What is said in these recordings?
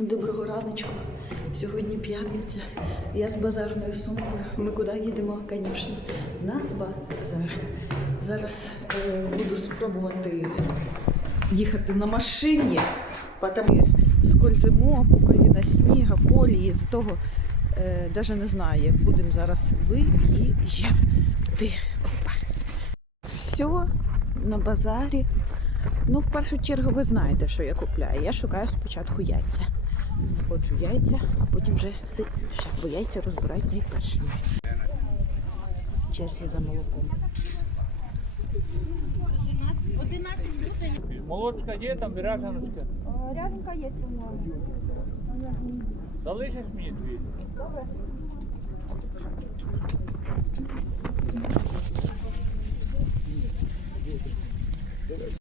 Доброго раночку. Сьогодні п'ятниця. Я з базарною сумкою. Ми куди їдемо? Звісно, на базар. Зараз е, буду спробувати їхати на машині, тому скользимо по коліна сніга, колії, з того е, навіть не знаю, як будемо зараз виїжджати. Опа. Все на базарі. Ну, в першу чергу, ви знаєте, що я купляю. Я шукаю спочатку яйця. Знаходжу яйця, а потім вже все інше. Бо яйця розбирають найпершими. В черзі за молоком. Молочка є там, і ряжаночка. Рядинка є, по-моєму. Залишиш мені дві? Добре.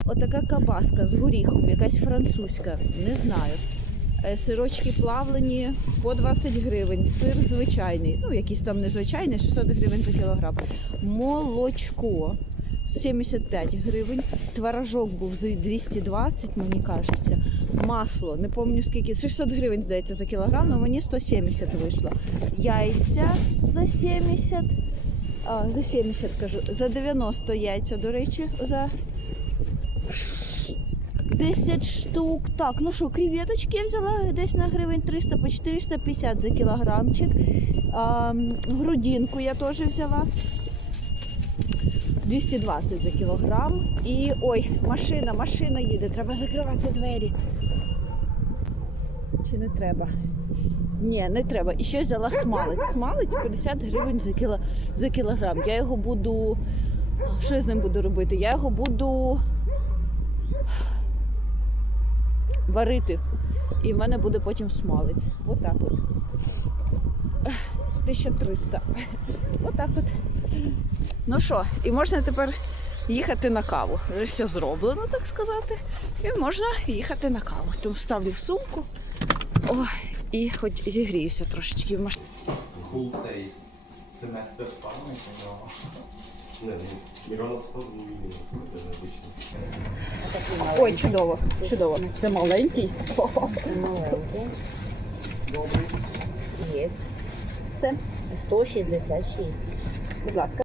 Отака кабаска з горіхом, якась французька, не знаю. Е, Сирочки плавлені по 20 гривень, сир звичайний, ну якийсь там незвичайний, 600 гривень за кілограм. Молочко 75 гривень, творожок був за 220, мені кажеться. Масло, не пам'ятаю скільки, 600 гривень, здається, за кілограм, але мені 170 вийшло. Яйця за 70, а, за 70 кажу, за 90 яйця, до речі, за 10 штук. Так, ну що, креветочки я взяла десь на гривень 300 по 450 за кілограмчик. А, грудинку я теж взяла. 220 за кілограм. І ой, машина, машина їде, треба закривати двері. Чи не треба? Ні, не треба. І ще взяла смалець. Смалець 50 гривень за, кіло, за кілограм. Я його буду. Що я з ним буду робити? Я його буду варити. І в мене буде потім смалець. Отак от. 1300. Отак от. Ну що, і можна тепер їхати на каву. Вже все зроблено, так сказати. І можна їхати на каву. Тому ставлю сумку. Ой, і хоч зігріюся трошечки в машині. Фул цей семестр пам'яті у нього. Не, ну, Миронов 100 мінус. Ой, чудово, чудово. Це маленький. Маленький. Добрий. Є. Все, 166. будь ласка.